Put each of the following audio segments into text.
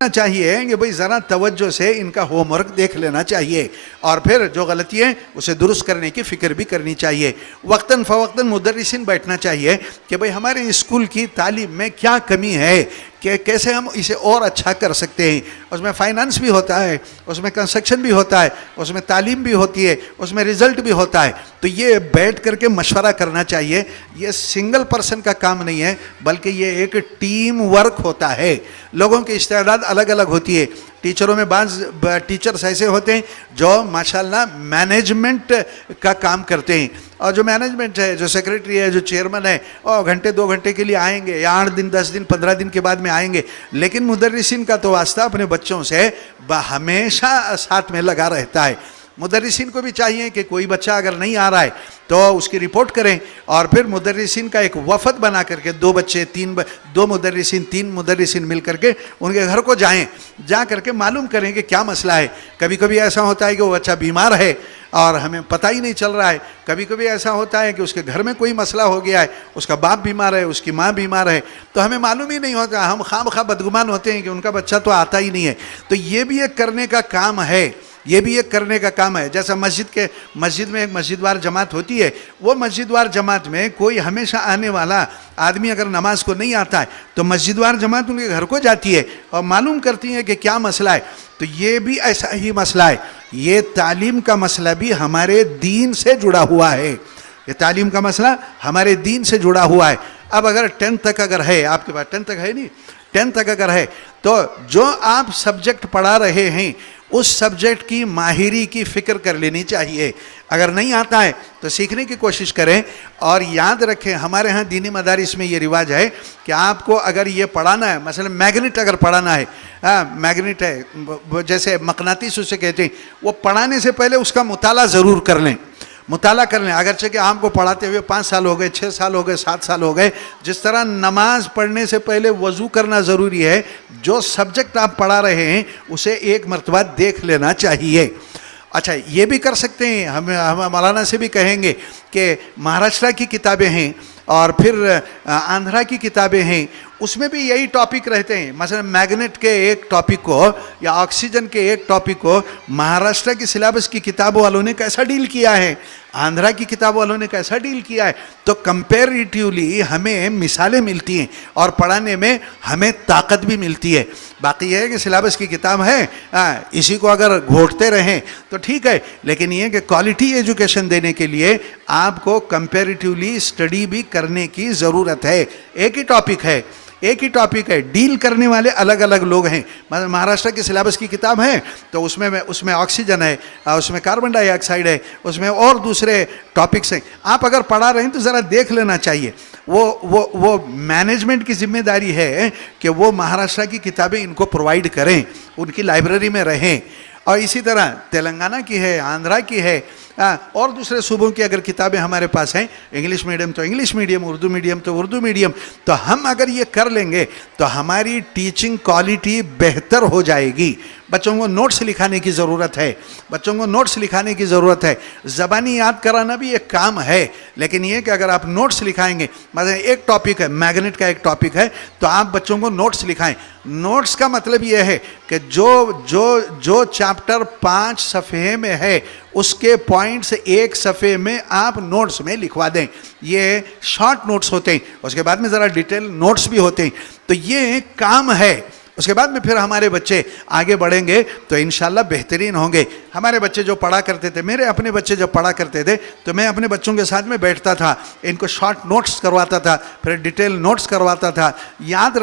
چاہیے کہ بھئی ذرا توجہ سے ان کا ہوم ورک دیکھ لینا چاہیے، اور پھر جو غلطی ہے اسے درست کرنے کی فکر بھی کرنی چاہیے۔ وقتاً فوقتاً مدرسین بیٹھنا چاہیے کہ بھئی ہمارے اسکول کی تعلیم میں کیا کمی ہے، کہ کیسے ہم اسے اور اچھا کر سکتے ہیں۔ اس میں فائنانس بھی ہوتا ہے، اس میں کنسٹرکشن بھی ہوتا ہے، اس میں تعلیم بھی ہوتی ہے، اس میں رزلٹ بھی ہوتا ہے۔ تو یہ بیٹھ کر کے مشورہ کرنا چاہیے۔ یہ سنگل پرسن کا کام نہیں ہے، بلکہ یہ ایک ٹیم ورک ہوتا ہے۔ لوگوں کی استعداد الگ الگ ہوتی ہے۔ ٹیچروں میں بعض ٹیچرز ایسے ہوتے ہیں جو ماشاءاللہ مینجمنٹ کا کام کرتے ہیں، اور جو مینجمنٹ ہے، جو سیکریٹری ہے، جو چیئرمین ہے، وہ گھنٹے 2 گھنٹے کے لیے آئیں گے، یا 8 دن 10 دن 15 دن کے بعد میں آئیں گے، لیکن مدرسین کا تو واسطہ اپنے بچوں سے ہمیشہ ساتھ میں لگا رہتا ہے۔ مدرسین کو بھی چاہیے کہ کوئی بچہ اگر نہیں آ رہا ہے تو اس کی رپورٹ کریں، اور پھر مدرسین کا ایک وفد بنا کر کے 2 بچے 2 مدرسین 3 مدرسین مل کر کے ان کے گھر کو جائیں، جا کر کے معلوم کریں کہ کیا مسئلہ ہے۔ کبھی کبھی ایسا ہوتا ہے کہ وہ بچہ بیمار ہے اور ہمیں پتہ ہی نہیں چل رہا ہے، کبھی کبھی ایسا ہوتا ہے کہ اس کے گھر میں کوئی مسئلہ ہو گیا ہے، اس کا باپ بیمار ہے، اس کی ماں بیمار ہے، تو ہمیں معلوم ہی نہیں ہوتا، ہم خواہ بدگمان ہوتے ہیں کہ ان کا بچہ تو آتا ہی نہیں ہے۔ تو یہ بھی ایک کرنے کا کام ہے، یہ بھی ایک کرنے کا کام ہے۔ جیسا مسجد میں ایک مسجد وار جماعت ہوتی ہے، وہ مسجد وار جماعت میں کوئی ہمیشہ آنے والا آدمی اگر نماز کو نہیں آتا ہے تو مسجد وار جماعت ان کے گھر کو جاتی ہے اور معلوم کرتی ہے کہ کیا مسئلہ ہے۔ تو یہ بھی ایسا ہی مسئلہ ہے۔ یہ تعلیم کا مسئلہ بھی ہمارے دین سے جڑا ہوا ہے، یہ تعلیم کا مسئلہ ہمارے دین سے جڑا ہوا ہے۔ اب اگر 10 تک اگر ہے آپ کے پاس، 10 تک ہے نہیں، 10 تک اگر ہے تو جو آپ سبجیکٹ پڑھا رہے ہیں اس سبجیکٹ کی ماہری کی فکر کر لینی چاہیے۔ اگر نہیں آتا ہے تو سیکھنے کی کوشش کریں، اور یاد رکھیں ہمارے ہاں دینی مدارس میں یہ رواج ہے کہ آپ کو اگر یہ پڑھانا ہے، مثلا میگنیٹ اگر پڑھانا ہے، میگنیٹ ہے جیسے مقناطیس اسے کہتے ہیں، وہ پڑھانے سے پہلے اس کا مطالعہ ضرور کر لیں، مطالعہ کر لیں۔ اگرچہ کہ آپ کو پڑھاتے ہوئے 5 سال ہو گئے، 6 سال ہو گئے، 7 سال ہو گئے، جس طرح نماز پڑھنے سے پہلے وضو کرنا ضروری ہے، جو سبجیکٹ آپ پڑھا رہے ہیں اسے ایک مرتبہ دیکھ لینا چاہیے۔ اچھا یہ بھی کر سکتے ہیں، ہم مولانا سے بھی کہیں گے کہ مہاراشٹرا کی کتابیں ہیں اور پھر آندھرا کی کتابیں ہیں، اس میں بھی یہی ٹاپک رہتے ہیں۔ مثلا میگنیٹ کے ایک ٹاپک کو یا آکسیجن کے ایک ٹاپک کو مہاراشٹرا کی سلیبس کی کتاب والوں نے کیسا ڈیل کیا ہے، آندھرا کی کتاب والوں نے کیسا ڈیل کیا ہے، تو کمپیریٹیولی ہمیں مثالیں ملتی ہیں اور پڑھانے میں ہمیں طاقت بھی ملتی ہے۔ باقی یہ ہے کہ سلیبس کی کتاب ہے، اسی کو اگر گھوٹتے رہیں تو ٹھیک ہے، لیکن یہ کہ کوالٹی ایجوکیشن دینے کے لیے آپ کو کمپیریٹیولی اسٹڈی بھی کرنے کی ضرورت ہے۔ ایک ہی ٹاپک ہے، ڈیل کرنے والے الگ الگ لوگ ہیں۔ مہاراشٹر کی سلیبس کی کتاب ہے تو اس میں آکسیجن ہے، اس میں کاربن ڈائی آکسائڈ ہے، اس میں اور دوسرے ٹاپکس ہیں۔ آپ اگر پڑھا رہے ہیں تو ذرا دیکھ لینا چاہیے۔ وہ مینجمنٹ کی ذمہ داری ہے کہ وہ مہاراشٹر کی کتابیں ان کو پرووائیڈ کریں، ان کی لائبریری میں رہیں۔ اور اسی طرح تلنگانہ کی ہے، آندھرا کی ہے، اور دوسرے صوبوں کی اگر کتابیں ہمارے پاس ہیں، انگلش میڈیم تو انگلش میڈیم، اردو میڈیم تو اردو میڈیم، تو ہم اگر یہ کر لیں گے تو ہماری ٹیچنگ کوالٹی بہتر ہو جائے گی۔ بچوں کو نوٹس لکھانے کی ضرورت ہے، زبانی یاد کرانا بھی ایک کام ہے، لیکن یہ کہ اگر آپ نوٹس لکھائیں گے، مثلا ایک ٹاپک ہے، میگنیٹ کا ایک ٹاپک ہے، تو آپ بچوں کو نوٹس لکھائیں۔ نوٹس کا مطلب یہ ہے کہ جو چیپٹر 5 صفحے میں ہے اس کے پوائنٹس ایک صفحے میں آپ نوٹس میں لکھوا دیں۔ یہ شارٹ نوٹس ہوتے ہیں، اس کے بعد میں ذرا ڈیٹیل نوٹس بھی ہوتے ہیں۔ تو یہ کام ہے۔ اس کے بعد میں پھر ہمارے بچے آگے بڑھیں گے تو انشاءاللہ بہترین ہوں گے۔ ہمارے بچے جو پڑھا کرتے تھے، میرے اپنے بچے جب پڑھا کرتے تھے تو میں اپنے بچوں کے ساتھ میں بیٹھتا تھا، ان کو شارٹ نوٹس کرواتا تھا، پھر ڈیٹیل نوٹس کرواتا تھا۔ یاد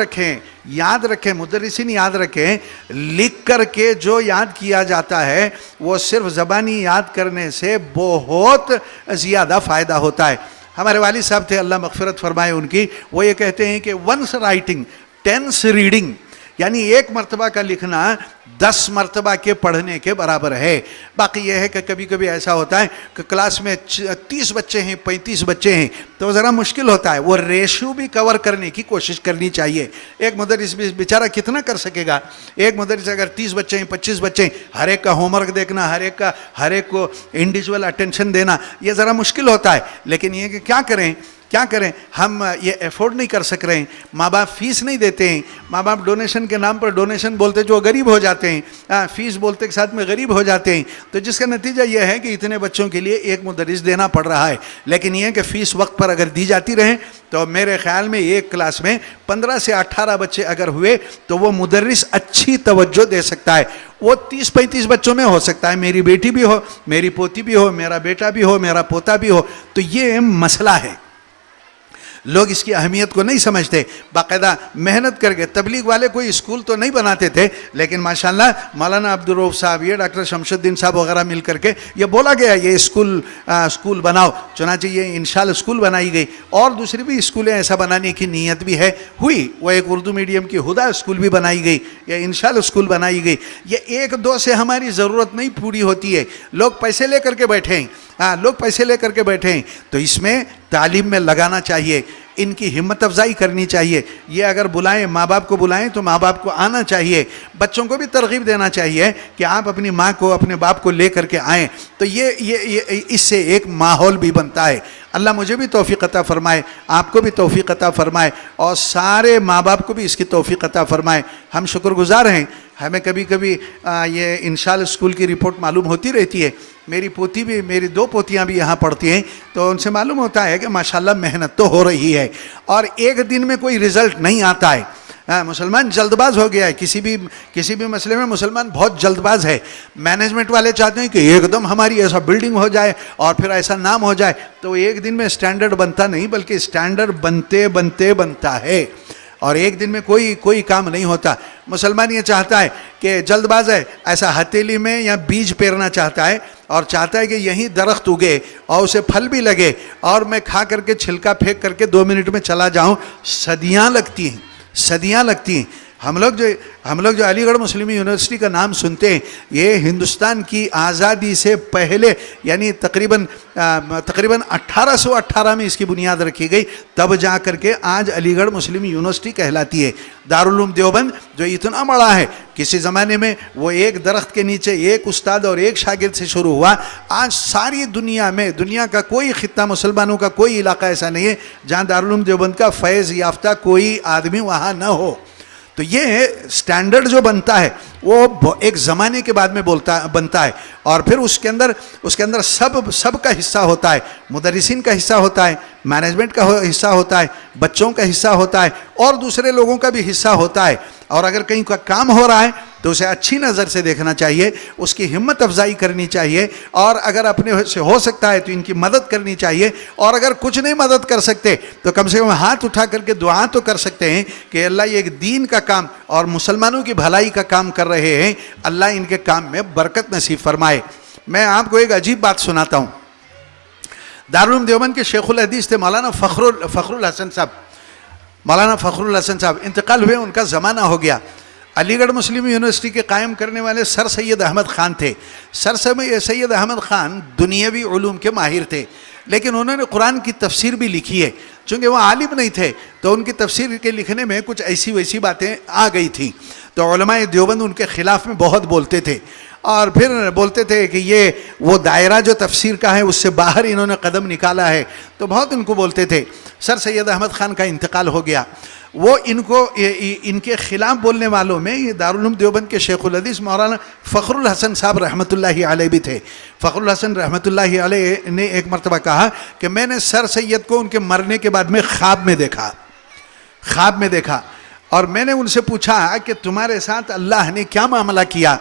رکھیں مدرسین، یاد رکھیں لکھ کر کے جو یاد کیا جاتا ہے وہ صرف زبانی یاد کرنے سے بہت زیادہ فائدہ ہوتا ہے۔ ہمارے والد صاحب تھے، اللہ مغفرت فرمائے ان کی، وہ یہ کہتے ہیں کہ ونس رائٹنگ 10 ریڈنگ، یعنی ایک مرتبہ کا لکھنا 10 مرتبہ کے پڑھنے کے برابر ہے۔ باقی یہ ہے کہ کبھی کبھی ایسا ہوتا ہے کہ کلاس میں 30 بچے ہیں 35 بچے ہیں تو ذرا مشکل ہوتا ہے، وہ ریشو بھی کور کرنے کی کوشش کرنی چاہیے۔ ایک مدرس بھی بیچارہ کتنا کر سکے گا؟ ایک مدرس اگر 30 بچے ہیں 25 بچے ہیں، ہر ایک کا ہوم ورک دیکھنا، ہر ایک کو انڈیویجول اٹینشن دینا، یہ ذرا مشکل ہوتا ہے۔ لیکن یہ کہ کیا کریں، ہم یہ ایفورڈ نہیں کر سک رہے ہیں، ماں باپ فیس نہیں دیتے ہیں، ماں باپ ڈونیشن کے نام پر ڈونیشن بولتے جو غریب ہو جاتے ہیں، فیس بولتے کے ساتھ میں غریب ہو جاتے ہیں، تو جس کا نتیجہ یہ ہے کہ اتنے بچوں کے لیے ایک مدرس دینا پڑ رہا ہے۔ لیکن یہ کہ فیس وقت پر اگر دی جاتی رہے تو میرے خیال میں ایک کلاس میں 15 سے 18 بچے اگر ہوئے تو وہ مدرس اچھی توجہ دے سکتا ہے۔ وہ 30-35 بچوں میں ہو سکتا ہے میری بیٹی بھی ہو، میری پوتی بھی ہو، میرا بیٹا بھی ہو، میرا پوتا بھی ہو، تو یہ مسئلہ ہے۔ لوگ اس کی اہمیت کو نہیں سمجھتے، باقاعدہ محنت کر کے تبلیغ والے کوئی اسکول تو نہیں بناتے تھے، لیکن ماشاءاللہ مولانا عبدالرؤف صاحب، یہ ڈاکٹر شمس الدین صاحب وغیرہ مل کر کے یہ بولا گیا یہ اسکول بناؤ، چنانچہ یہ انشاءاللہ اسکول بنائی گئی، اور دوسری بھی اسکولیں ایسا بنانے کی نیت بھی ہے ہوئی۔ وہ ایک اردو میڈیم کی ہدا اسکول بھی بنائی گئی، یا انشاءاللہ اسکول بنائی گئی۔ یہ 1-2 سے ہماری ضرورت نہیں پوری ہوتی ہے، لوگ پیسے لے کر کے بیٹھے ہیں، تو اس میں تعلیم میں لگانا چاہیے، ان کی ہمت افزائی کرنی چاہیے۔ یہ اگر بلائیں، ماں باپ کو بلائیں تو ماں باپ کو آنا چاہیے، بچوں کو بھی ترغیب دینا چاہیے کہ آپ اپنی ماں کو اپنے باپ کو لے کر کے آئیں، تو یہ اس سے ایک ماحول بھی بنتا ہے۔ اللہ مجھے بھی توفیق عطا فرمائے، آپ کو بھی توفیق عطا فرمائے، اور سارے ماں باپ کو بھی اس کی توفیق عطا فرمائے۔ ہم شکر گزار ہیں، ہمیں کبھی کبھی یہ انشاءاللہ اسکول کی رپورٹ معلوم ہوتی رہتی ہے۔ میری پوتی بھی، میری 2 پوتیاں بھی یہاں پڑھتی ہیں، تو ان سے معلوم ہوتا ہے کہ ماشاءاللہ محنت تو ہو رہی ہے، اور ایک دن میں کوئی رزلٹ نہیں آتا ہے۔ مسلمان جلد باز ہو گیا ہے، کسی بھی مسئلے میں مسلمان بہت جلد باز ہے۔ مینجمنٹ والے چاہتے ہیں کہ ایک دم ہماری ایسا بلڈنگ ہو جائے اور پھر ایسا نام ہو جائے، تو ایک دن میں سٹینڈرڈ بنتا نہیں، بلکہ سٹینڈرڈ بنتے بنتا ہے، اور ایک دن میں کوئی کام نہیں ہوتا۔ مسلمان یہ چاہتا ہے کہ جلد باز ہے، ایسا ہتھیلی میں یا بیج پیرنا چاہتا ہے، اور چاہتا ہے کہ یہیں درخت اگے اور اسے پھل بھی لگے اور میں کھا کر کے چھلکا پھینک کر کے 2 منٹ میں چلا جاؤں۔ صدیاں لگتی ہیں۔ ہم لوگ جو علی گڑھ مسلم یونیورسٹی کا نام سنتے ہیں، یہ ہندوستان کی آزادی سے پہلے، یعنی تقریباً 1818 میں اس کی بنیاد رکھی گئی، تب جا کر کے آج علی گڑھ مسلم یونیورسٹی کہلاتی ہے۔ دارالعلوم دیوبند جو اتنا بڑا ہے، کسی زمانے میں وہ ایک درخت کے نیچے ایک استاد اور ایک شاگرد سے شروع ہوا، آج ساری دنیا کا کوئی خطہ، مسلمانوں کا کوئی علاقہ ایسا نہیں ہے جہاں دارالعلوم دیوبند کا فیض یافتہ کوئی آدمی وہاں نہ ہو۔ تو یہ سٹینڈرڈ جو بنتا ہے وہ ایک زمانے کے بعد میں بنتا ہے، اور پھر اس کے اندر سب کا حصہ ہوتا ہے، مدرسین کا حصہ ہوتا ہے، مینجمنٹ کا حصہ ہوتا ہے، بچوں کا حصہ ہوتا ہے، اور دوسرے لوگوں کا بھی حصہ ہوتا ہے۔ اور اگر کہیں کا کام ہو رہا ہے تو اسے اچھی نظر سے دیکھنا چاہیے، اس کی ہمت افزائی کرنی چاہیے، اور اگر اپنے سے ہو سکتا ہے تو ان کی مدد کرنی چاہیے، اور اگر کچھ نہیں مدد کر سکتے تو کم سے کم ہاتھ اٹھا کر کے دعا تو کر سکتے ہیں کہ اللہ یہ ایک دین کا کام اور مسلمانوں کی بھلائی کا کام کر رہے ہیں، اللہ ان کے کام میں برکت نصیب فرمائے۔ میں آپ کو ایک عجیب بات سناتا ہوں۔ دارالعلوم دیوبند کے شیخ الحدیث تھے مولانا فخر الحسن صاحب، انتقال ہوئے، ان کا زمانہ ہو گیا۔ علی گڑھ مسلم یونیورسٹی کے قائم کرنے والے سر سید احمد خان تھے۔ سید احمد خان دنیاوی علوم کے ماہر تھے، لیکن انہوں نے قرآن کی تفسیر بھی لکھی ہے۔ چونکہ وہ عالم نہیں تھے تو ان کی تفسیر کے لکھنے میں کچھ ایسی ویسی باتیں آ گئی تھیں، تو علماء دیوبند ان کے خلاف میں بہت بولتے تھے، اور پھر بولتے تھے کہ یہ وہ دائرہ جو تفسیر کا ہے اس سے باہر انہوں نے قدم نکالا ہے، تو بہت ان کو بولتے تھے۔ سر سید احمد خان کا انتقال ہو گیا۔ وہ ان کے خلاف بولنے والوں میں یہ دارالعلوم دیوبند کے شیخ الحدیث مولانا فخر الحسن صاحب رحمۃ اللہ علیہ بھی تھے۔ فخر الحسن رحمۃ اللہ علیہ نے ایک مرتبہ کہا کہ میں نے سر سید کو ان کے مرنے کے بعد میں خواب میں دیکھا، اور میں نے ان سے پوچھا کہ تمہارے ساتھ اللہ نے کیا معاملہ کیا؟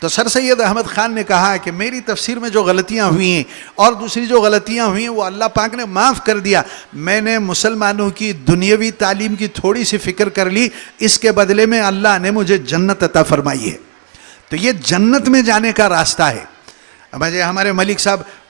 تو سر سید احمد خان نے کہا کہ میری تفسیر میں جو غلطیاں ہوئی ہیں اور دوسری جو غلطیاں ہوئی ہیں وہ اللہ پاک نے معاف کر دیا، میں نے مسلمانوں کی دنیاوی تعلیم کی تھوڑی سی فکر کر لی، اس کے بدلے میں اللہ نے مجھے جنت عطا فرمائی ہے۔ تو یہ جنت میں جانے کا راستہ ہے۔ ہمارے ملک صاحب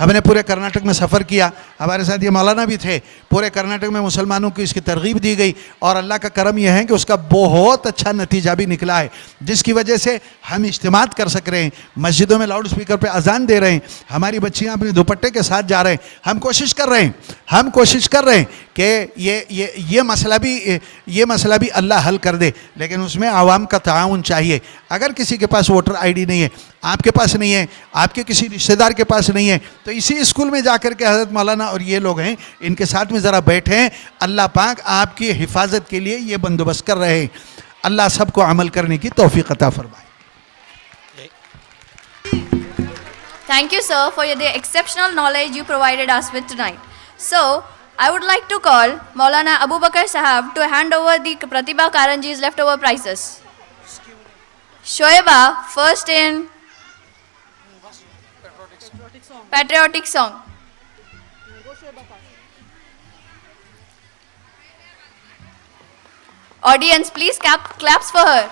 ہم نے پورے کرناٹک میں سفر کیا, ہمارے ساتھ یہ مولانا بھی تھے. پورے کرناٹک میں مسلمانوں کو اس کی ترغیب دی گئی, اور اللہ کا کرم یہ ہے کہ اس کا بہت اچھا نتیجہ بھی نکلا ہے, جس کی وجہ سے ہم اجتماعات کر سک رہے ہیں, مسجدوں میں لاؤڈ سپیکر پہ اذان دے رہے ہیں, ہماری بچیاں اپنے دوپٹے کے ساتھ جا رہے ہیں. ہم کوشش کر رہے ہیں کہ یہ مسئلہ بھی اللہ حل کر دے, لیکن اس میں عوام کا تعاون چاہیے. اگر کسی کے پاس ووٹر آئی ڈی نہیں ہے, آپ کے پاس نہیں ہے, آپ کے کسی رشتہ دار کے پاس نہیں ہے, تو اسی اسکول میں جا کر کے حضرت مولانا اور یہ لوگ ہیں, ان کے ساتھ میں ذرا بیٹھیں. اللہ پاک آپ کی حفاظت کے لیے یہ بندوبست کر رہے ہیں. اللہ سب کو عمل کرنے کی توفیق عطا فرمائے. Thank you, sir, for the exceptional knowledge you provided us with tonight. So, I would like to call Maulana Abu Bakr Sahab to hand over the Pratibha Karanji's leftover prizes. Shoeba, first in Patriotic Song. Audience, please claps for her.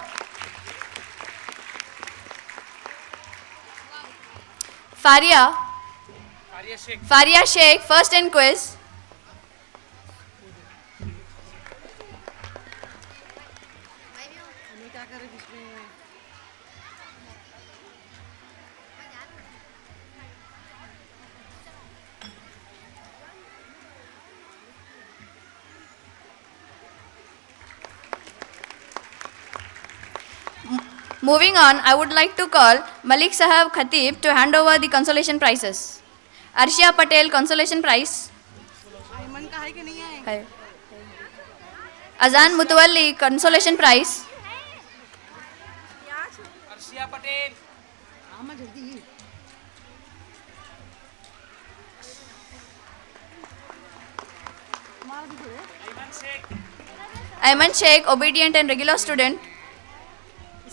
Faria Sheikh, first in quiz. Moving on, I would like to call Malik Sahab Khatib to hand over the consolation prizes. Arshia Patel, consolation prize. Hai. Azan Mutawalli, consolation prize. Arshia Patel. Ayman Sheikh, obedient and regular student.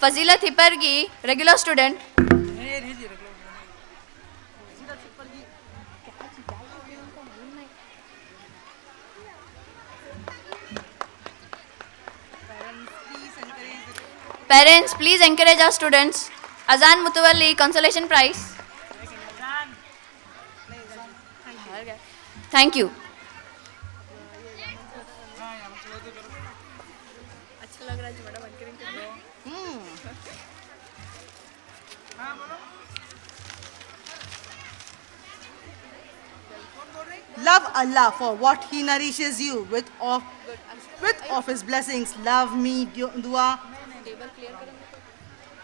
Fazilat Hipargi, regular student. Parents, please encourage our students. Azan Mutawalli, consolation prize. Thank you. Love Allah for what He nourishes you with of His blessings. Love me, dua.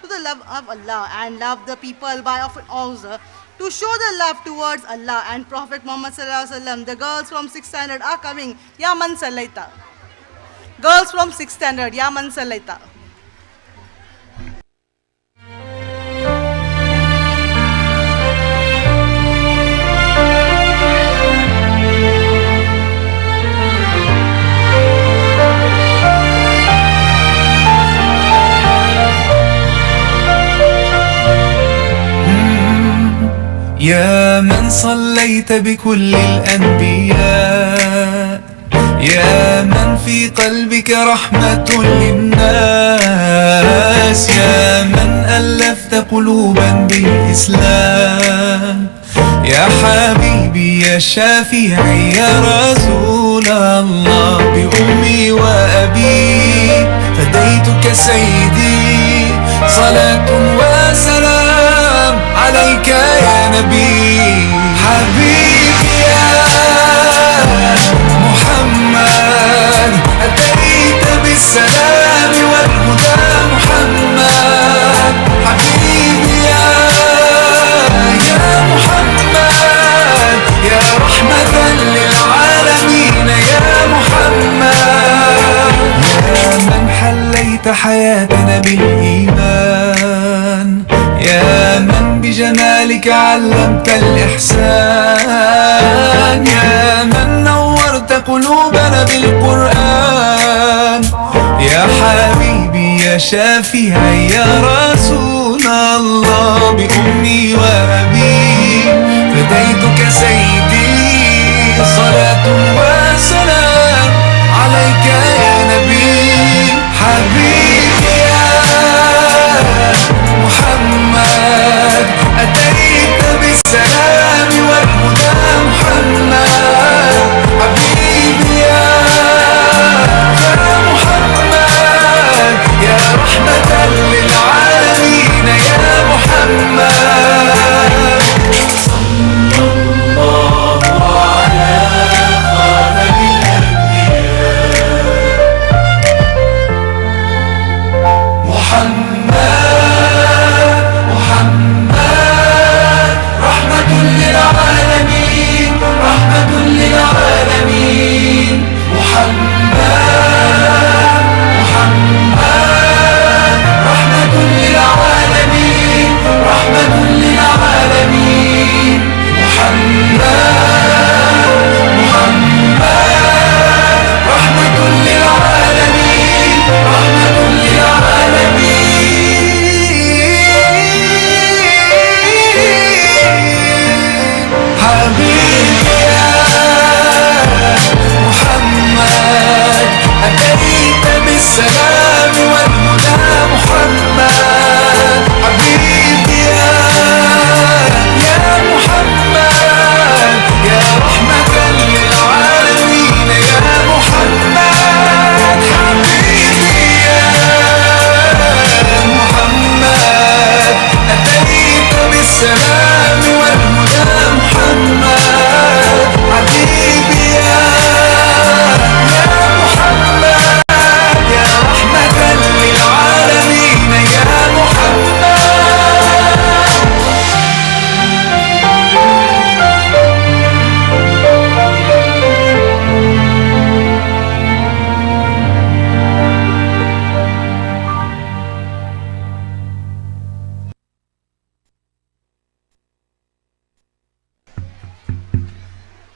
To the love of Allah and love the people by offering also to show the love towards Allah and Prophet Muhammad sallallahu alaihi wasallam. The girls from 6th standard are coming. Ya man sallaita. Girls from 6th standard, ya man sallaita. يا من صليت بكل الأنبياء، يا من في قلبك رحمة للناس، يا من ألفت قلوبا بالإسلام، يا حبيبي يا شافعي يا رسول الله، بأمي وأبي فديتك سيدي، صلاة وسلام عليك يا نبي. حبيبي يا محمد أتيت بالسلام والهدى محمد. حبيبي يا محمد يا رحمة للعالمين يا محمد، يا من حليت حياتنا بالإيمان، يا من بجمالك علمت الإحسان، يا من نورت قلوبنا بالقرآن، يا حبيبي يا شافعي يا رسول الله، بأمي وأبي فديتك سيدي، صلاة وسلام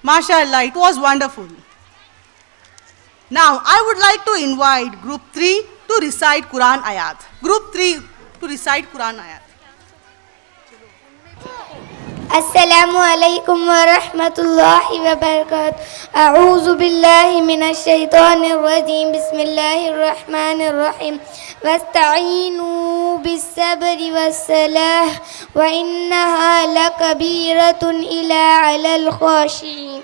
MashaAllah, it was wonderful. Now, I would like to invite Group 3 to recite Quran ayat. Group 3 to recite Quran ayat. السلام عليكم ورحمة الله وبركاته. أعوذ بالله من الشيطان الرجيم. بسم الله الرحمن الرحيم. واستعينوا بالصبر والصلاة وإنها لكبيرة إلا على الخاشعين.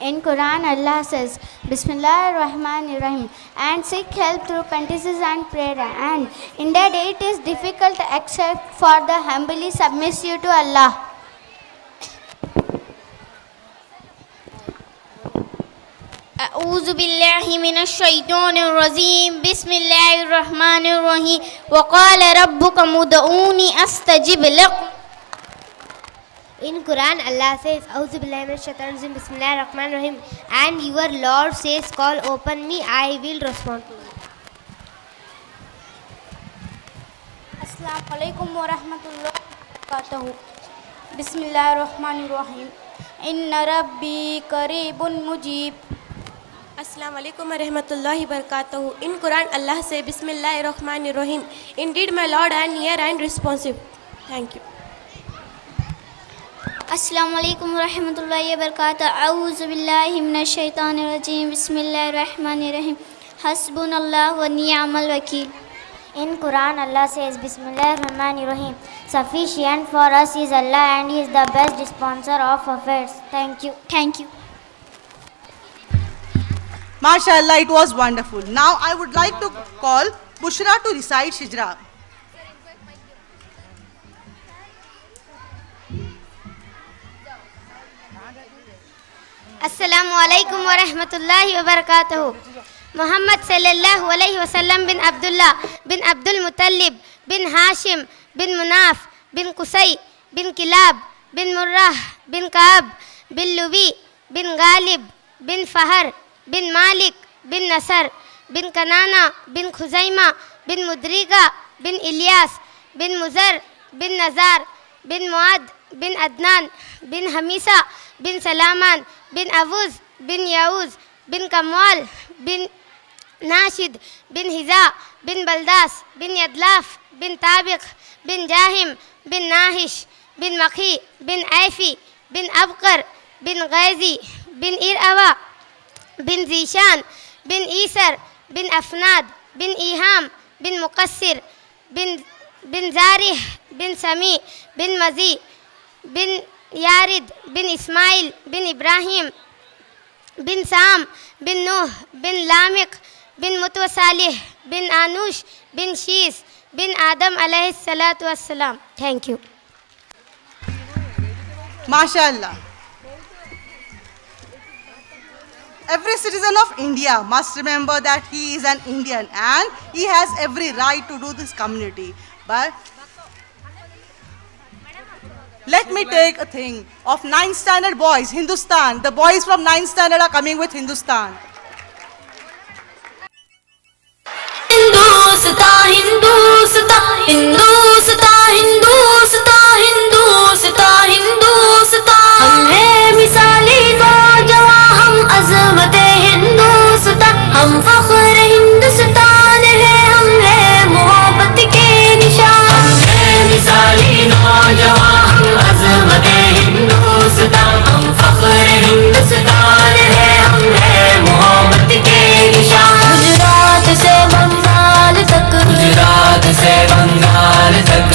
In Quran, Allah says, Bismillah ar-Rahman ar-Rahim, and seek help through repentance and prayer. And indeed, it is difficult except for the humbly submissive to Allah. أعوذ بالله من الشيطان الرجيم. بسم الله الرحمن الرحيم. وقال ربك مدعوني أستجب لكم. In Quran, Allah says, Auzu billahi minash shaitanir rajim, Bismillahir Rahmanir Rahim, and your Lord says, call upon me, I will respond to you. Assalamu alaikum wa rahmatullahi wa barakatuh. Bismillahir Rahmanir Rahim. Inna Rabbi Qareebun Mujib. Assalamu alaikum wa rahmatullahi wa barakatuh. In Quran, Allah says, Bismillahir Rahmanir Rahim. Indeed, my Lord, I am near and responsive. Thank you. السلام علیکم ورحمۃ اللہ وبرکاتہ. اعوذ باللہ من الشیطان الرجیم. بسم اللہ الرحمن الرحیم. حسبنا اللہ و نعم الوکیل. In Quran, Allah says, Bismillah ar-Rahman ar-Rahim. Sufficient for us is Allah, and He is the best dispenser of affairs. Thank you. Thank you. MashaAllah, it was wonderful. Now, I would like to call Bushra to recite Shijra. السلام علیکم ورحمۃ اللہ وبرکاتہ. محمد صلی اللہ علیہ وسلم بن عبداللہ بن عبد المطلب بن ہاشم بن مناف بن قصی بن club بن مرہ بن کعب بن لبی بن غالب بن فہر بن مالک بن نصر بن کنانہ بن خزیمہ بن مدریگہ بن الیاس بن مزر بن نزار بن معد بن عدنان بن حمیسہ بن سلامان بن Os بن یعوز بن کموال بن ناشد بن حذا بن بلداس بن یدلاف بن طابق بن جاہم بن ناہش بن مخی بن عیفی بن ابقر بن غیزی بن ارعوا بن ذیشان بن ایسر بن افناد بن ایہام بن مقصر بن زارح بن سمیع بن مزی بن یارد بن اسماعیل بن ابراہیم بن سام بن نوح بن لامق بن متوصالح بن آنوش بن شیس بن آدم علیہ الصلاۃ والسلام. Thank you. MashaAllah. Every citizen of India must remember that he is an Indian and he has every right to do this community. But let me take a thing of 9th standard boys, Hindustan. The boys from 9th standard are coming with Hindustan. Hindustan, Hindustan, Hindustan, Hindustan, Hindustan, Hindustan. ہم ہیں مثالی نوجوان، ہم عظمت ہندوستان، ہم فخر ہندوستان ہیں، ہم ہیں محبت کے نشان. ہم ہیں مثالی نوجوان، ہم عظمت ہندوستان، ہم فخر ہندوستان ہیں، ہم ہیں محبت کے نشان. گجرات سے بنگال تک، گجرات سے بنگال تک،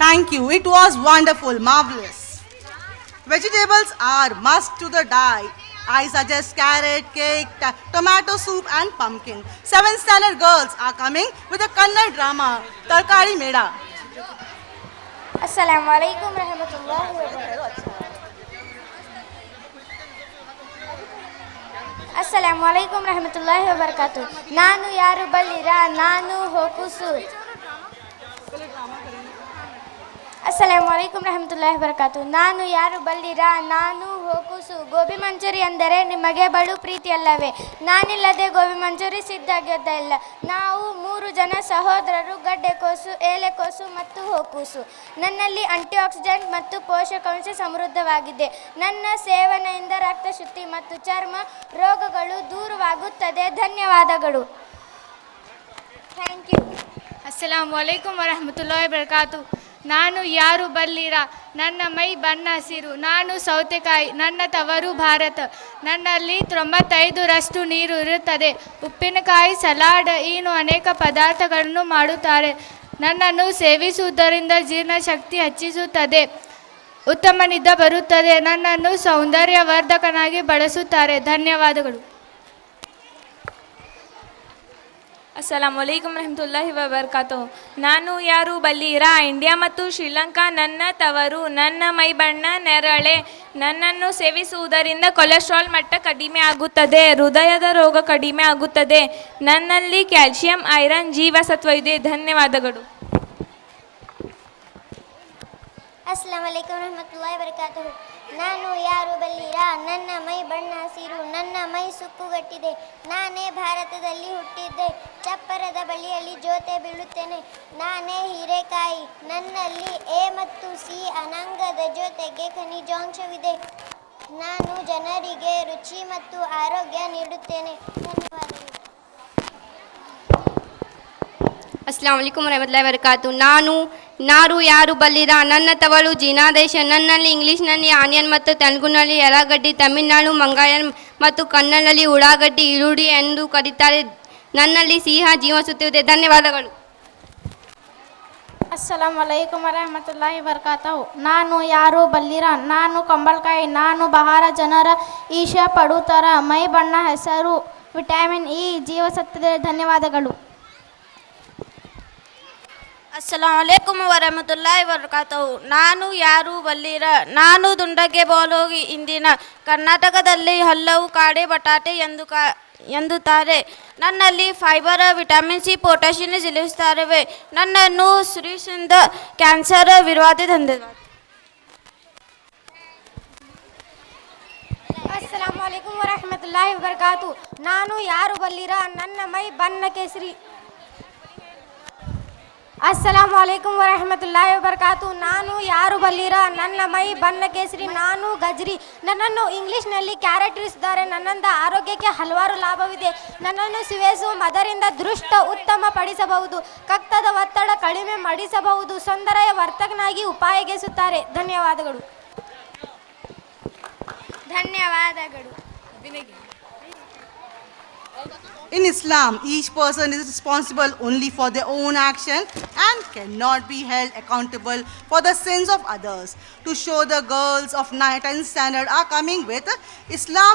Thank you. It was wonderful, marvelous. Vegetables are must to the diet. I suggest carrot, cake, tomato soup and pumpkin. 7th standard girls are coming with a Kannada drama, Tarkari Meda. Assalamu alaikum rahmatullahi wa barakatuh. Assalamu alaikum rahmatullahi wa barakatuh. Nanu yaru ballira, nanu hokusu. ಅಸ್ಸಲಾಮು ಅಲೈಕುಂ ರಹಮತುಲ್ಲಾಹಿ ವಬರಕಾತು. ನಾನು ಯಾರು ಬಲ್ಲಿರ, ನಾನು ಹೋಕುಸು. ಗೋಬಿ ಮಂಚೂರಿ ಅಂದರೆ ನಿಮಗೆ ಬಲು ಪ್ರೀತಿಯಲ್ಲವೇ? ನಾನಿಲ್ಲದೆ ಗೋಬಿ ಮಂಚೂರಿ ಸಿದ್ಧಾಗೋದಿಲ್ಲ. ನಾವು 3 ಜನ ಸಹೋದರರು, ಗಡ್ಡೆಕೋಸು, ಎಲೆಕೋಸು ಮತ್ತು ಹೋಕುಸು. ನನ್ನಲ್ಲಿ ಆಂಟಿಆಕ್ಸಿಡೆಂಟ್ ಮತ್ತು ಪೋಷಕಾಂಶ ಸಮೃದ್ಧವಾಗಿದೆ. ನನ್ನ ಸೇವನೆಯಿಂದ ರಕ್ತ ಶುದ್ಧಿ ಮತ್ತು ಚರ್ಮ ರೋಗಗಳು ದೂರವಾಗುತ್ತದೆ. ಧನ್ಯವಾದಗಳು. Thank you. ಅಸ್ಸಲಾಮು ಅಲೈಕುಂ ವರಹಮತುಲ್ಲಾಹಿ ವಬರಕಾತು. ನಾನು ಯಾರು ಬಲ್ಲಿರ, ನನ್ನ ಮೈ ಬಣ್ಣ ಹಸಿರು, ನಾನು ಸೌತೆಕಾಯಿ, ನನ್ನ ತವರು ಭಾರತ. ನನ್ನಲ್ಲಿ 95% ನೀರು ಇರುತ್ತದೆ. ಉಪ್ಪಿನಕಾಯಿ, ಸಲಾಡ್, ಇನ್ನೂ ಅನೇಕ ಪದಾರ್ಥಗಳನ್ನು ಮಾಡುತ್ತಾರೆ. ನನ್ನನ್ನು ಸೇವಿಸುವುದರಿಂದ ಜೀರ್ಣಶಕ್ತಿ ಹೆಚ್ಚಿಸುತ್ತದೆ, ಉತ್ತಮ ನಿದ್ದೆ ಬರುತ್ತದೆ. ನನ್ನನ್ನು ಸೌಂದರ್ಯವರ್ಧಕನಾಗಿ ಬಳಸುತ್ತಾರೆ. ಧನ್ಯವಾದಗಳು. ಅಸ್ಸಲಾಮು ಅಲೈಕುಂ ರಹಮತುಲ್ಲಾಹಿ ವಬರಕಾತು. ನಾನು ಯಾರು ಬಲ್ಲಿರ, ಇಂಡಿಯಾ ಮತ್ತು ಶ್ರೀಲಂಕಾ ನನ್ನ ತವರು. ನನ್ನ ಮೈ ಬಣ್ಣ ನೇರಳೆ. ನನ್ನನ್ನು ಸೇವಿಸುವುದರಿಂದ ಕೊಲೆಸ್ಟ್ರಾಲ್ ಮಟ್ಟ ಕಡಿಮೆ ಆಗುತ್ತದೆ, ಹೃದಯದ ರೋಗ ಕಡಿಮೆ ಆಗುತ್ತದೆ. ನನ್ನಲ್ಲಿ ಕ್ಯಾಲ್ಸಿಯಂ, ಐರನ್, ಜೀವಸತ್ವ ಇದೆ. ಧನ್ಯವಾದಗಳು. ಅಸ್ಸಲಾಮು ಅಲೈಕುಂ ರಹಮತುಲ್ಲಾಹಿ ವಬರಕಾತುಹು. ನಾನು ಯಾರು ಬಲ್ಲಿರ, ನನ್ನ ಮೈ ಬಣ್ಣ ಹಸಿರು, ನನ್ನ ಮೈ ಸುಕ್ಕುಗಟ್ಟಿದೆ. ನಾನೇ ಭಾರತದಲ್ಲಿ ಹುಟ್ಟಿದ್ದೆ, ಚಪ್ಪರದ ಬಳಿಯಲ್ಲಿ ಜೋತೆ ಬೀಳುತ್ತೇನೆ. ನಾನೇ ಹೀರೆಕಾಯಿ, ನನ್ನಲ್ಲಿ ಎ ಮತ್ತು ಸಿ ಅನಾಂಗದ ಜೊತೆಗೆ ಖನಿಜಾಂಶವಿದೆ. ನಾನು ಜನರಿಗೆ ರುಚಿ ಮತ್ತು ಆರೋಗ್ಯ ನೀಡುತ್ತೇನೆ. ಧನ್ಯವಾದಗಳು. ಅಸ್ಸಲಾಮು ಅಲೈಕುಂ ವರಹಮತುಲ್ಲಾಹಿ ವಬರಕಾತು. ನಾರು ಯಾರು ಬಲ್ಲಿರ, ನನ್ನ ತವರು ಚೀನಾದೇಶ. ನನ್ನಲ್ಲಿ ಇಂಗ್ಲೀಷ್ನಲ್ಲಿ ಆನಿಯನ್ ಮತ್ತು ತೆಲುಗುನಲ್ಲಿ ಎರ್ರಗಡ್ಡಿ, ತಮಿಳುನಾಡು ಮಂಗಾಯಂ ಮತ್ತು ಕನ್ನಡದಲ್ಲಿ ಉಳ್ಳಾಗಡ್ಡಿ, ಈರುಳ್ಳಿ ಎಂದು ಕರೀತಾರೆ. ನನ್ನಲ್ಲಿ ಸಿಹಿ ಜೀವಸತ್ವ ಇದೆ. ಧನ್ಯವಾದಗಳು. ಅಸ್ಸಲಾಮು ಅಲೈಕುಮ್ ವರಹಮತುಲ್ಲಾಹಿ ವಬರಕಾತಹು. ನಾನು ಯಾರು ಬಲ್ಲಿರ, ನಾನು ಕಂಬಳಕಾಯಿ, ನಾನು ಬಹಾರ ಜನರ ಈಶ ಪಡುತ್ತರ, ಮೈ ಬಣ್ಣ ಹೆಸರು ವಿಟಮಿನ್ ಇ ಜೀವಸತ್ವದ. ಧನ್ಯವಾದಗಳು. ಅಸ್ಸಲಾಮು ಅಲೈಕುಮ್ ವರಹಮತುಲ್ಲಾಹಿ ವಬರಕಾತಹು. ನಾನು ಯಾರು ಬಲ್ಲಿರ, ನಾನು ದುಂಡಗೆ ಬೋಲು ಇಂದಿನ ಕರ್ನಾಟಕದಲ್ಲಿ ಹಲ್ಲವು ಕಾಡೆ ಬಟಾಟೆ ಎಂದುತ್ತಾರೆ. ನನ್ನಲ್ಲಿ ಫೈಬರ್, ವಿಟಮಿನ್ ಸಿ, ಪೊಟ್ಯಾಷಿಯಂ ಜೀವಿಸುತ್ತವೆ. ನನ್ನನ್ನು ಶ್ರೀಸಿಂದ ಕ್ಯಾನ್ಸರ್ ವಿರೋಧಿ ಧನ್ಯವಾದ. ಅಸ್ಸಲಾಮು ಅಲೈಕುಮ್ ವರಹಮತುಲ್ಲಾಹಿ ವಬರಕಾತು. ನಾನು ಯಾರು ಬಲ್ಲಿರ, ನನ್ನ ಮೈ ಬಣ್ಣ ಕೇಸರಿ. ಅಸ್ಸಲಾಮು ಅಲೈಕುಮ್ ವರಹಮತುಲ್ಲಾಹಿ ವಬರಕಾತು. ನಾನು ಯಾರು ಬಲ್ಲಿರ, ನನ್ನ ಮೈ ಬಣ್ಣ ಕೇಸರಿ, ನಾನು ಗಜ್ರಿ. ನನ್ನನ್ನು ಇಂಗ್ಲಿಷ್ನಲ್ಲಿ ಕ್ಯಾರೆಟ್ ಇರಿಸಿದ್ದಾರೆ. ನನ್ನಿಂದ ಆರೋಗ್ಯಕ್ಕೆ ಹಲವಾರು ಲಾಭವಿದೆ. ನನ್ನನ್ನು ಸಿವೆಸು ಮದರಿಂದ ದೃಷ್ಟ ಉತ್ತಮ ಪಡಿಸಬಹುದು, ಕಕ್ತದ ಒತ್ತಡ ಕಡಿಮೆ ಮಾಡಿಸಬಹುದು, ಸೌಂದರ್ಯ ವರ್ತಕನಾಗಿ ಉಪಯೋಗಿಸುತ್ತಾರೆ. ಧನ್ಯವಾದಗಳು. ಧನ್ಯವಾದಗಳು. In Islam, each person is responsible only for their own action and cannot be held accountable for the sins of others. To show the girls of 10th standard are coming with Islam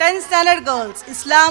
10th standard girls, Islam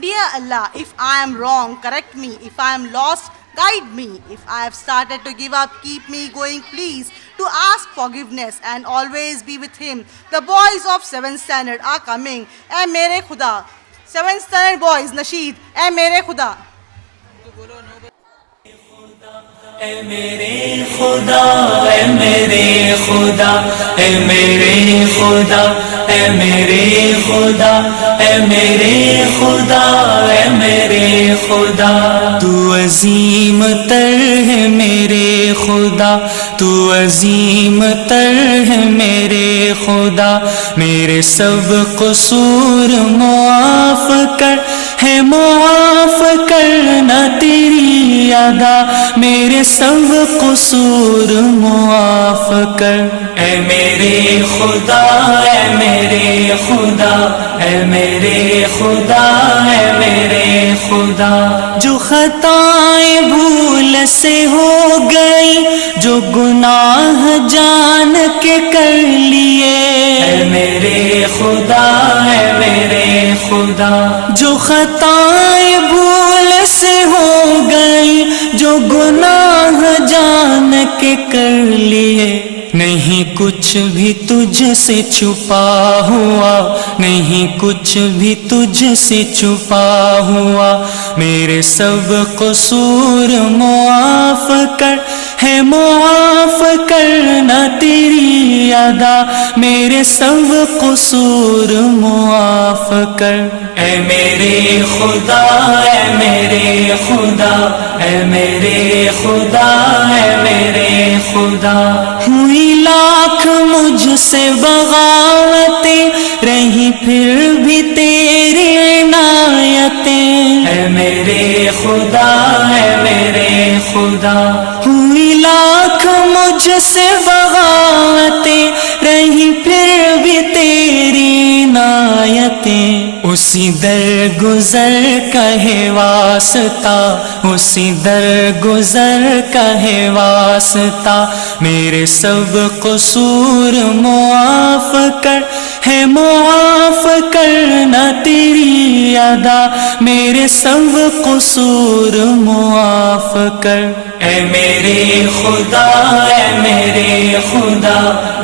Dear Allah, if I am wrong, correct me. If I am lost, guide me. If I have started to give up, keep me going, please. To ask forgiveness and always be with him. The boys of 7th standard are coming. Ae mere Khuda. 7th standard boys, Nasheed. Ae mere Khuda. اے میرے خدا، اے میرے خدا، اے میرے خدا، اے میرے خدا، اے میرے خدا، اے میرے خدا، تو عظیم تر ہے میرے خدا، تو عظیم تر ہے میرے خدا، میرے سب قصور معاف کر، ہے معاف کرنا تیری ادا، میرے سب قصور معاف کر، اے میرے خدا، اے میرے خدا، اے میرے خدا، اے میرے خدا، جو خطائیں بھول سے ہو گئی، جو گناہ جان کے کر لیے، اے میرے خدا، اے میرے خدا، جو خطائیں بھول سے ہو گئی، جو گناہ جان کے کر لیے، نہیں کچھ بھی تجھ سے چھپا ہوا، نہیں کچھ بھی تجھ سے چھپا ہوا، میرے سب قصور معاف کر، ہے معاف کرنا تیری ادا، میرے سب قصور معاف کر، اے میرے خدا، اے میرے خدا، اے میرے خدا، اے میرے خدا، ہوئی لاکھ مجھ سے بغاوتیں، رہی پھر بھی تیری عنایتیں، اے میرے خدا، اے میرے خدا، ہوئی لاکھ مجھ سے بغاوتیں، رہی پھر بھی تیری عنایتیں، اسی در گزر کا ہے واسطہ، اسی در گزر کا ہے واسطہ، میرے سب قصور معاف کر، ہے معاف کرنا تیری ادا، میرے سب قصور معاف کر، اے میرے خدا، اے میرے خدا،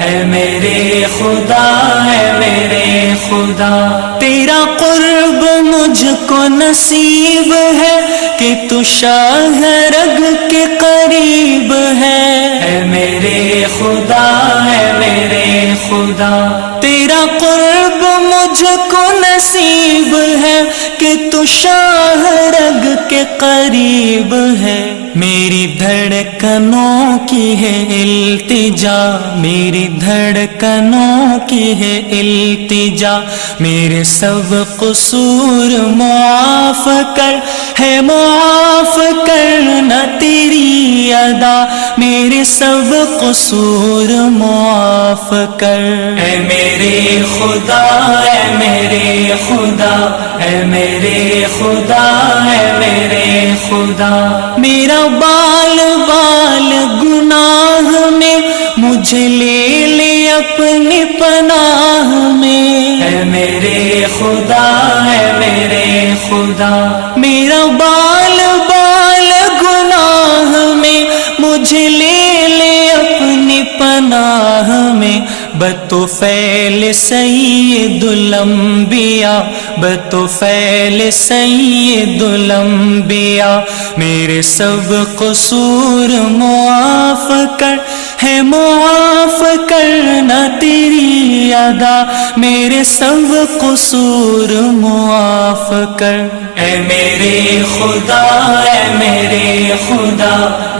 اے میرے خدا، اے میرے خدا، تیرا قرب مجھ کو نصیب ہے کہ تو شاہ رگ کے قریب ہے، اے میرے خدا، اے میرے خدا، تیرا قرب مجھ کو نصیب ہے کہ تو شاہ رگ کے قریب ہے، میری دھڑکنوں کی ہے التجا، میری دھڑکنوں کی ہے التجا، میرے سب قصور معاف کر، ہے معاف کرنا تیری ادا، میرے سب قصور معاف کر۔ اے میرے خدا، اے میرے خدا، اے میرے خدا، اے میرے خدا، میرا بال بال گناہ میں مجھے لے لے اپنی پناہ میں۔ اے میرے خدا، اے میرے خدا، میرا بال بال گناہ میں مجھے لے لے اپنی پناہ میں۔ بطفیل سید الانبیاء، بطفیل سید الانبیاء، میرے سب قصور معاف کر، ہے معاف کرنا تیری ادا، میرے سب قصور معاف کر۔ اے میرے خدا، اے میرے خدا،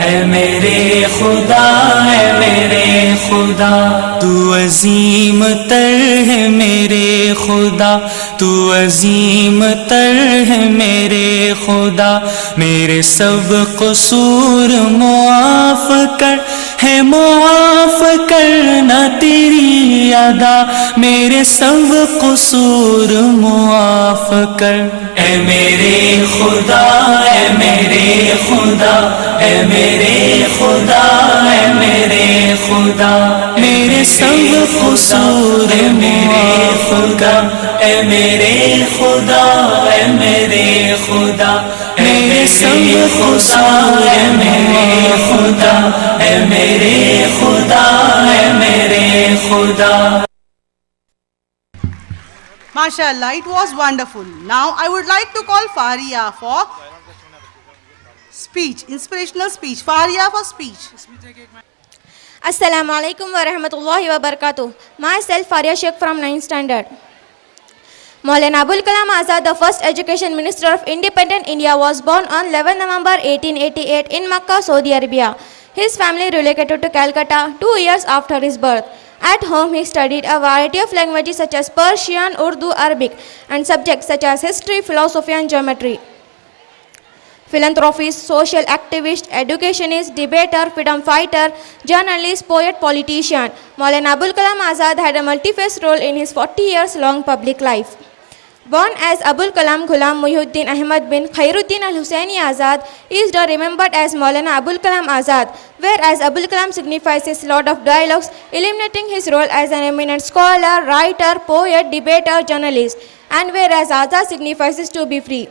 اے میرے خدا، اے میرے خدا، تو عظیم تر ہے میرے خدا، تو عظیم تر ہے میرے خدا، میرے سب قصور معاف کر، ہے معاف کرنا تیری ادا، میرے سب قصور معاف کر۔ اے میرے خدا، اے میرے خدا، اے میرے خدا، اے میرے خدا، میرے سب قصور میرے خدا، اے میرے خدا، اے میرے خدا، میرے سب قصور میرے خدا، اے میرے خدا، اے میرے خدا۔ MashaAllah, it was wonderful. Now I would like to call Faria for speech, inspirational speech. Faria for speech. Assalamu alaikum wa rahmatullahi wa barakatuh. Myself Faria Sheikh from 9th standard. Maulana Abul Kalam Azad, the first education minister of independent India, was born on 11 November 1888 in Makkah, Saudi Arabia. His family relocated to Calcutta 2 years after his birth. At home, he studied a variety of languages such as Persian, Urdu, Arabic, and subjects such as history, philosophy, and geometry. Philanthropist, social activist, educationist, debater, freedom fighter, journalist, poet, politician, Maulana Abul Kalam Azad had a multi-faced role in his 40 years long public life. Born as Abul Kalam Ghulam Muhyiddin Ahmad bin Khairuddin Al-Husseini Azad, he is remembered as Maulana Abul Kalam Azad, whereas Abul Kalam signifies his Lord of Dialogues, eliminating his role as an eminent scholar, writer, poet, debater, journalist, and whereas Azad signifies to be free.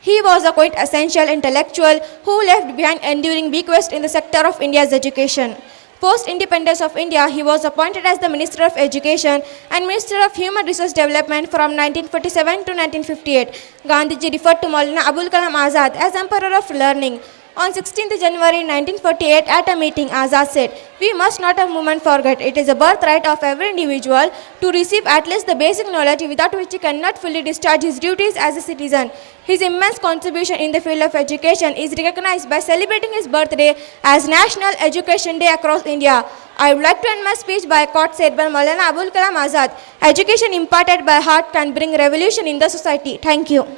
He was a quite essential intellectual who left behind enduring bequest in the sector of India's education. Post-independence of India, he was appointed as the Minister of Education and Minister of Human Resource Development from 1947 to 1958. Gandhiji referred to Maulana Abul Kalam Azad as Emperor of Learning. On 16th January 1948, at a meeting, Azad said, "We must not a moment forget. It is a birthright of every individual to receive at least the basic knowledge without which he cannot fully discharge his duties as a citizen." His immense contribution in the field of education is recognized by celebrating his birthday as National Education Day across India. I would like to end my speech by a quote said by Maulana Abul Kalam Azad, "Education imparted by heart can bring revolution in the society." Thank you.